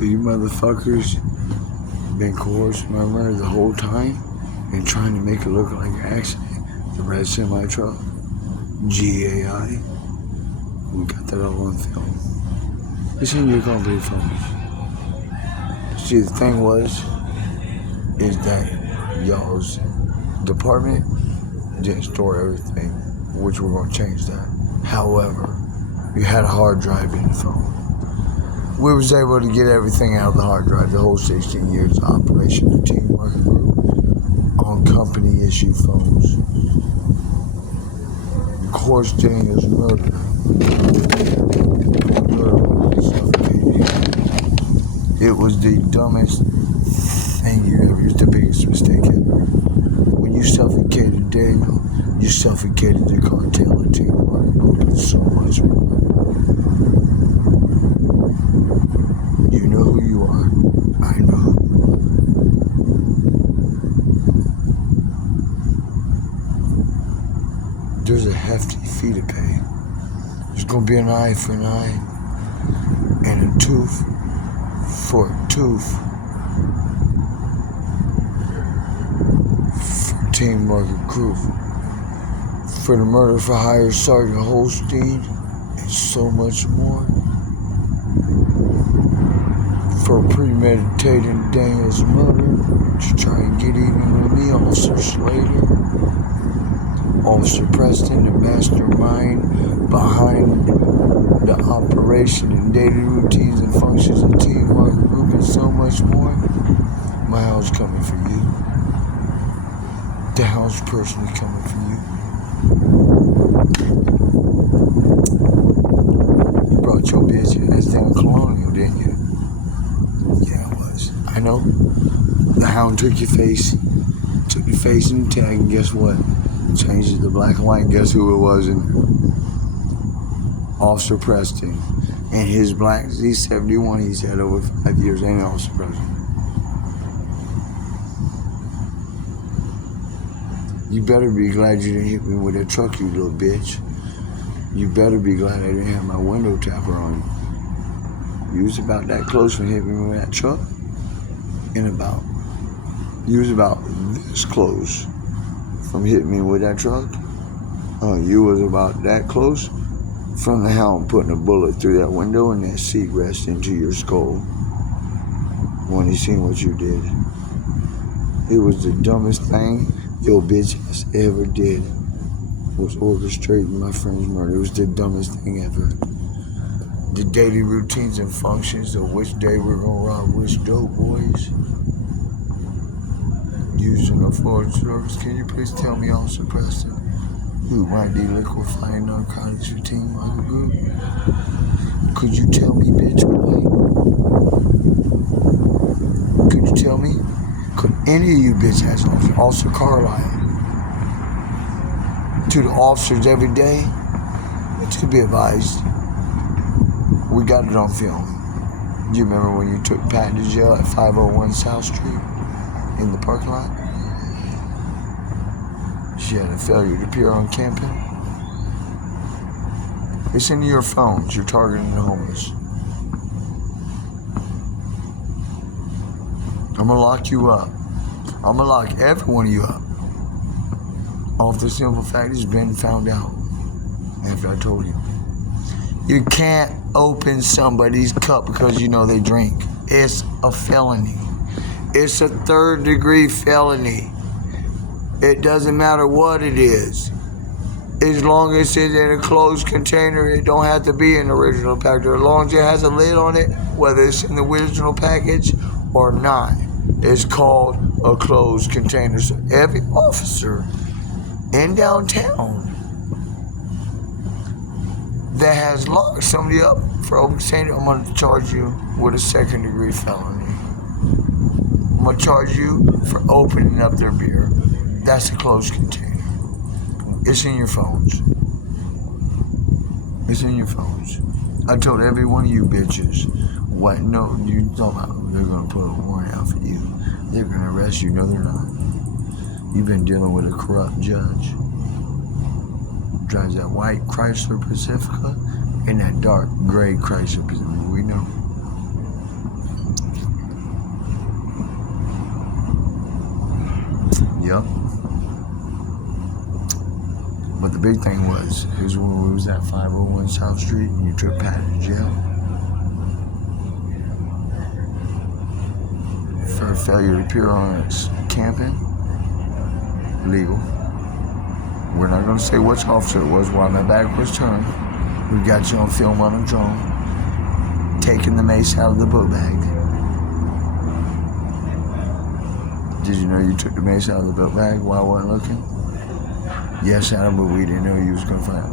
So you motherfuckers been coerced murmur the whole time and trying to make it look like an accident. The red semi truck, GAI. We got that all on film. It's in your company phones. See, the thing is that y'all's department didn't store everything, which we're gonna change that. However, you had a hard drive in the phone. We was able to get everything out of the hard drive, the whole 16 years of operation, the Team Market Group, on company issue phones. Of course, Daniel's murder. It was the dumbest thing you ever, it was the biggest mistake ever. When you suffocated Daniel, you suffocated the cartel of Team Market Group and so much more. You know who you are. I know who you are. There's a hefty fee to pay. There's gonna be an eye for an eye and a tooth for a tooth for Team Market Group, for the murder for hire Sergeant Holstein, and so much more. For premeditating Daniel's murder to try and get even with me, Officer Slater, Officer Preston, the mastermind behind the operation and daily routines and functions of Team Market Group and so much more. My house coming for you. The house personally coming for you. You brought your bitch ass down Colonial, didn't you? Yeah, it was. I know. The hound took your face and the tag, and guess what? Changed it to black and white, and guess who it was? Officer Preston. And his black Z71 he's had over 5 years, ain't Officer Preston? You better be glad you didn't hit me with that truck, you little bitch. You better be glad I didn't have my window tapper on. You was about that close from hitting me with that truck. You was about this close from hitting me with that truck. You was about that close from the hound putting a bullet through that window and that seat rest into your skull when he seen what you did. It was the dumbest thing your bitch ass ever did, was orchestrating my friend's murder. It was the dumbest thing ever. The daily routines and functions of which day we're gonna rob which dope boys. Using a foreign service. Can you please tell me, Officer Preston, who might be liquefying narcotics for Team Market Group? Could you tell me, bitch, boy? Could you tell me? Could any of you bitch ass officers, Officer Carlisle, to the officers every day, to be advised, we got it on film. You remember when you took Pat to jail at 501 South Street in the parking lot? She had a failure to appear on camping. It's in your phones. You're targeting the homeless. I'm gonna lock you up. I'm gonna lock every one of you up. Off the simple fact it's been found out after I told you. You can't open somebody's cup because you know they drink. It's a felony. It's a 3rd-degree felony. It doesn't matter what it is. As long as it's in a closed container, it don't have to be in the original package. As long as it has a lid on it, whether it's in the original package or not, it's called a closed container. So every officer in downtown that has locked somebody up for open container, I'm going to charge you with a 2nd-degree felony. I'm going to charge you for opening up their beer. That's a closed container. It's in your phones. It's in your phones. I told every one of you bitches, what? No, you don't know. They're going to put a warrant out for you. They're going to arrest you. No, they're not. You've been dealing with a corrupt judge. Drives that white Chrysler Pacifica and that dark gray Chrysler Pacifica. We know. big thing was when we was at 501 South Street and you took Pat to jail for failure to appear on camping. Legal. We're not going to say which officer it was while my back was turned. We got you on film on a drone, taking the mace out of the book bag. Did you know you took the mace out of the book bag while I wasn't looking? Yes, Adam, but we didn't know you was going to find it.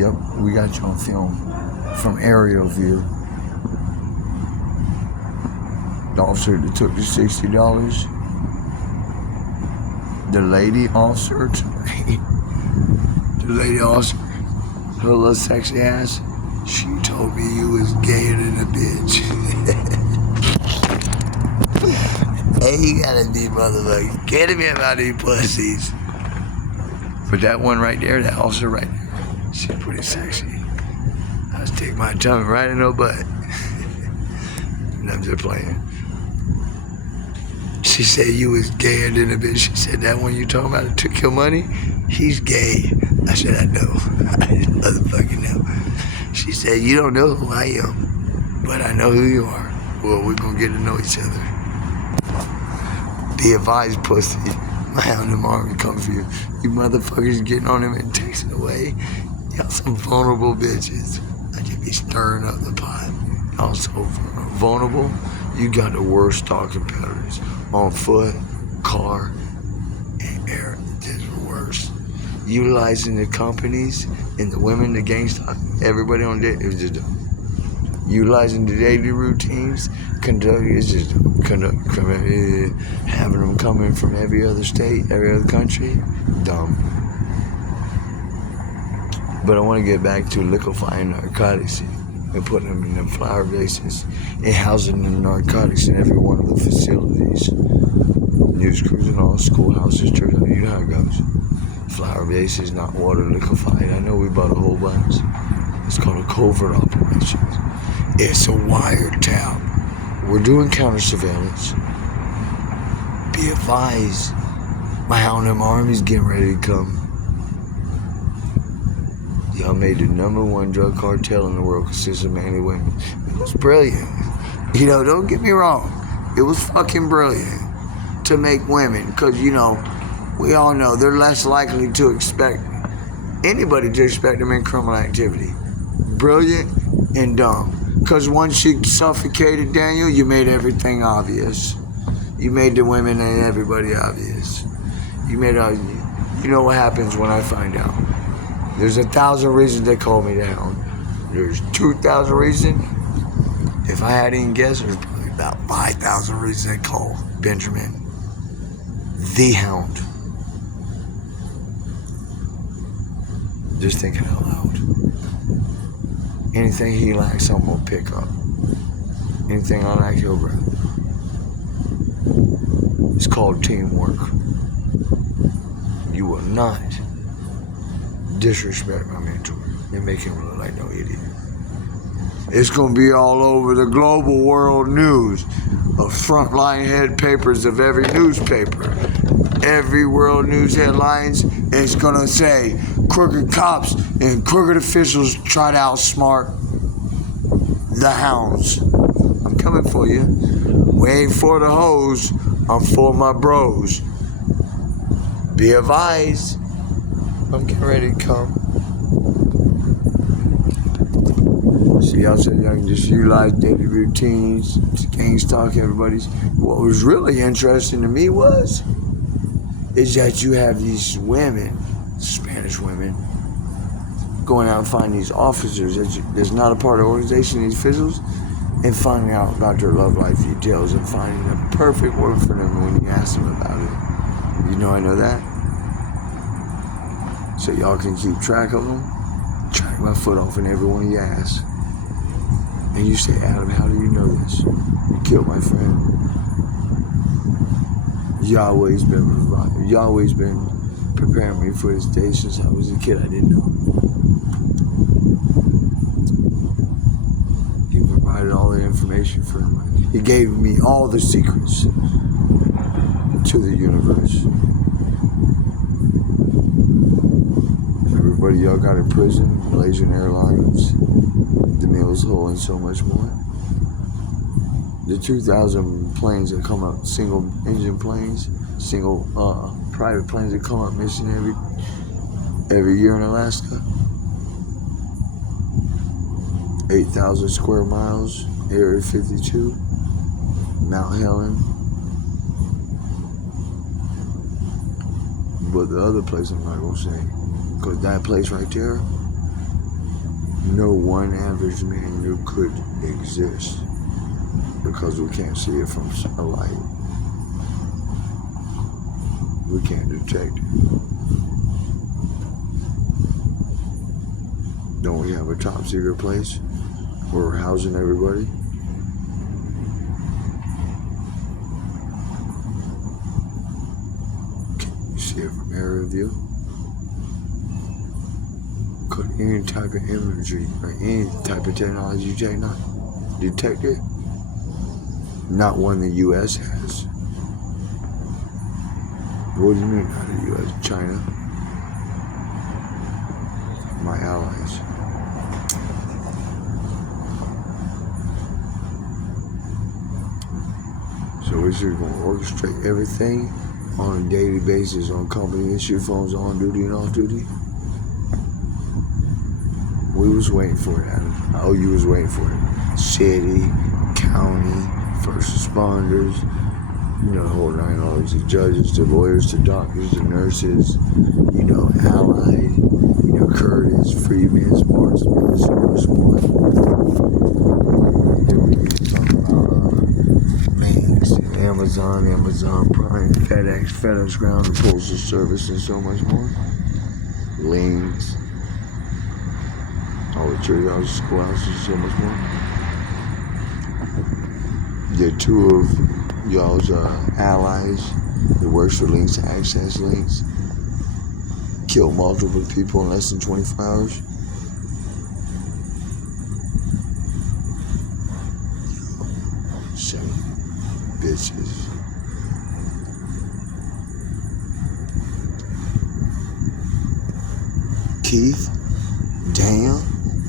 Yep, we got you on film from aerial view. The officer that took the $60, the lady officer, her little sexy ass, she told me you was gayer than a bitch. Hey, you gotta be motherfucking kidding me about these pussies. But that one right there, that officer right there, she's pretty sexy. I was taking my tongue right in her butt. And I'm just playing. She said you was gayer than a bitch. She said that one you talking about that took your money, he's gay. I said, I know. I motherfucking know. She said, you don't know who I am, but I know who you are. Well, we're gonna get to know each other. Be advised, pussy. My hound in my army coming for you. You motherfuckers getting on him and texting away. Y'all some vulnerable bitches. I just be stirring up the pot. Y'all so vulnerable. You got the worst stalking competitors. On foot, car, and air. Just the worst. Utilizing the companies and the women, the gangsta, everybody on it was just utilizing the daily routines, having them come in from every other state, every other country, dumb. But I want to get back to liquefying narcotics and putting them in them flower bases and housing the narcotics in every one of the facilities. News crews and all schoolhouses, church, you know how it goes. Flower bases, not water liquefied. I know we bought a whole bunch. It's called a covert operation. It's a wiretap. We're doing counter surveillance. Be advised, my hound and my army's getting ready to come. Y'all made the #1 drug cartel in the world consist of mainly women. It was brilliant. You know, don't get me wrong. It was fucking brilliant to make women, because, you know, we all know they're less likely to expect anybody to expect them in criminal activity. Brilliant and dumb. Because once you suffocated Daniel, you made everything obvious. You made the women and everybody obvious. You know what happens when I find out. There's 1,000 reasons they call me the Hound. There's 2,000 reasons. If I had even guessed, there's probably about 5,000 reasons they call Benjamin the Hound. Just thinking out loud. Anything he lacks, I'm gonna pick up. Anything I lack, he'll grab. It's called teamwork. You will not disrespect my mentor and make him look like no idiot. It's gonna be all over the global world news of frontline head papers of every newspaper. Every world news headlines is gonna say crooked cops and crooked officials try to outsmart the hounds. I'm coming for you. We ain't for the hoes, I'm for my bros. Be advised, I'm getting ready to come. See, y'all said y'all can just utilize daily routines, gang stalk everybody's. What was really interesting to me is that you have these women, Spanish women, going out and finding these officers that's not a part of the organization, these officials, and finding out about their love life details and finding the perfect word for them when you ask them about it. You know I know that? So y'all can keep track of them, track my foot off in every one of you ask. And you say, Adam, how do you know this? You killed my friend. Yahweh's been preparing me for this day since I was a kid. I didn't know. He provided all the information for me. He gave me all the secrets to the universe. everybody y'all got in prison, Malaysian Airlines, the Mills Hole, and so much more. The 2,000 planes that come up, single engine planes, single private planes that come up missing every year in Alaska. 8,000 square miles, Area 52, Mount Helen. But the other place I'm not gonna say, because that place right there, no one average man could exist, because we can't see it from a light. We can't detect it. Don't we have a top secret place where we're housing everybody? Can you see it from aerial view? Could any type of imagery or any type of technology detect it? Not one the U.S. has. What do you mean not the U.S.? China? My allies. So we're just going to orchestrate everything on a daily basis on company issue phones, on duty and off duty. We was waiting for it, Adam. Oh, you was waiting for it. City, county, first responders, the whole nine yards, the judges, the lawyers, the doctors, the nurses, allied, Curtis, Freeman, Sportsman, so much more. Links, Amazon Prime, FedEx Ground, and Postal Service, and so much more. Links, all the church houses, schoolhouses, and so much more. The two of y'all's allies that works for links to access links killed multiple people in less than 24 hours. Shame. Bitches. Keith, Daniel,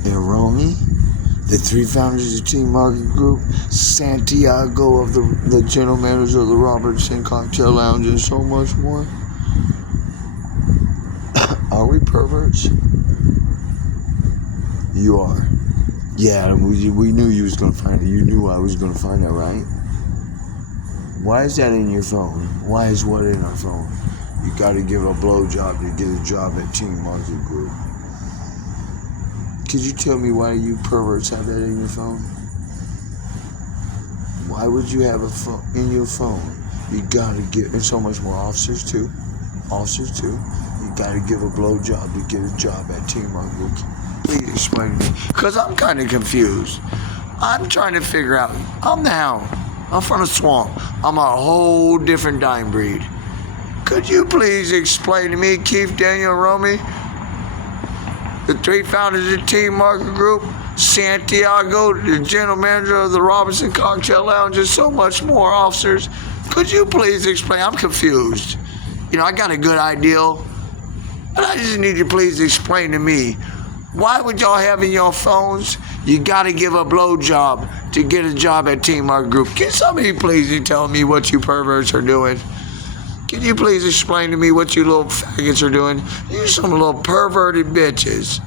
and Romy, the three founders of the Team Market Group, Santiago of the general manager of the Robertson Cocktail Lounge, and so much more. Are we perverts? You are. Yeah, we knew you was going to find it. You knew I was going to find it, right? Why is that in your phone? Why is what in our phone? You got to give a blowjob to get a job at Team Market Group. Could you tell me why you perverts have that in your phone? Why would you have a phone in your phone? You gotta give, and so much more. Officers too. You gotta give a blowjob to get a job at Team Market Group. Please explain to me, because I'm kind of confused. I'm trying to figure out. I'm the hound. I'm from the swamp. I'm a whole different dime breed. Could you please explain to me, Keith, Daniel, Romy, the three founders of the Team Market Group, Santiago, the general manager of the Robinson Cocktail Lounge, and so much more, officers? Could you please explain? I'm confused. I got a good idea, but I just need you to please explain to me, why would y'all have in your phones, you got to give a blowjob to get a job at Team Market Group? Can somebody please tell me what you perverts are doing? Can you please explain to me what you little faggots are doing? You some little perverted bitches.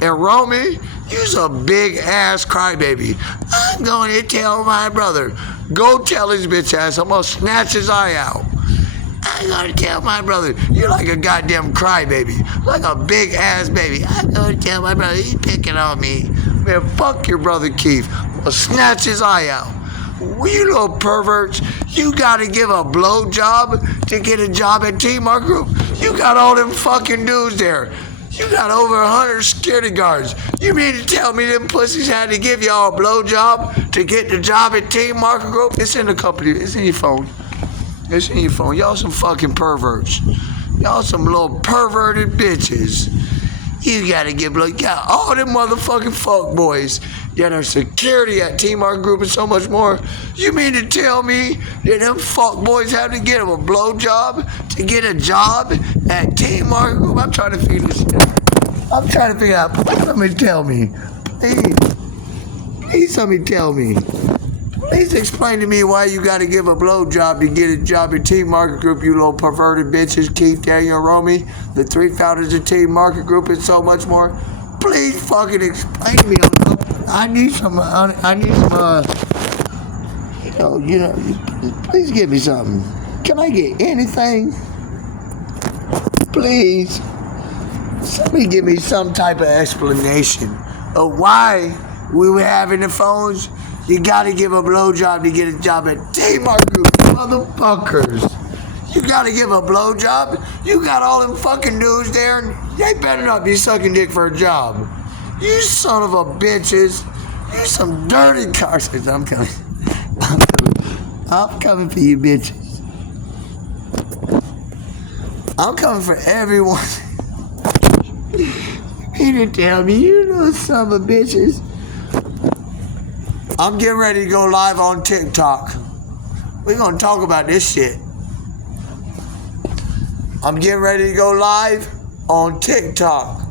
And Romy, you's a big ass crybaby. I'm going to tell my brother. Go tell his bitch ass. I'm going to snatch his eye out. I'm going to tell my brother. You're like a goddamn crybaby. Like a big ass baby. I'm going to tell my brother. He's picking on me. Man, fuck your brother Keith. I'm going to snatch his eye out. You little perverts, you gotta give a blowjob to get a job at Team Market Group. You got all them fucking dudes there. You got over 100 security guards. You mean to tell me them pussies had to give y'all a blowjob to get the job at Team Market Group? It's in the company. It's in your phone. It's in your phone. Y'all some fucking perverts. Y'all some little perverted bitches. You gotta give blow. You got all them motherfucking fuck boys. Yeah, there's security at Team Market Group and so much more. You mean to tell me that them fuck boys have to get them a blowjob to get a job at Team Market Group? I'm trying to figure this out. I'm trying to figure out. Please somebody tell me. Please somebody tell me. Please explain to me why you got to give a blowjob to get a job at Team Market Group, you little perverted bitches. Keith, Daniel, Romy, the 3 founders of Team Market Group, and so much more. Please fucking explain to me. I need some. Please give me something. Can I get anything? Please. Somebody give me some type of explanation of why we were having the phones. You gotta give a blowjob to get a job at Team Market Group, motherfuckers. You gotta give a blowjob. You got all them fucking dudes there, and they better not be sucking dick for a job. You son of a bitches. You some dirty carsons. I'm coming. I'm coming for you bitches. I'm coming for everyone. You need to tell me, you know, son of a bitches. I'm getting ready to go live on TikTok. We're gonna talk about this shit. I'm getting ready to go live on TikTok.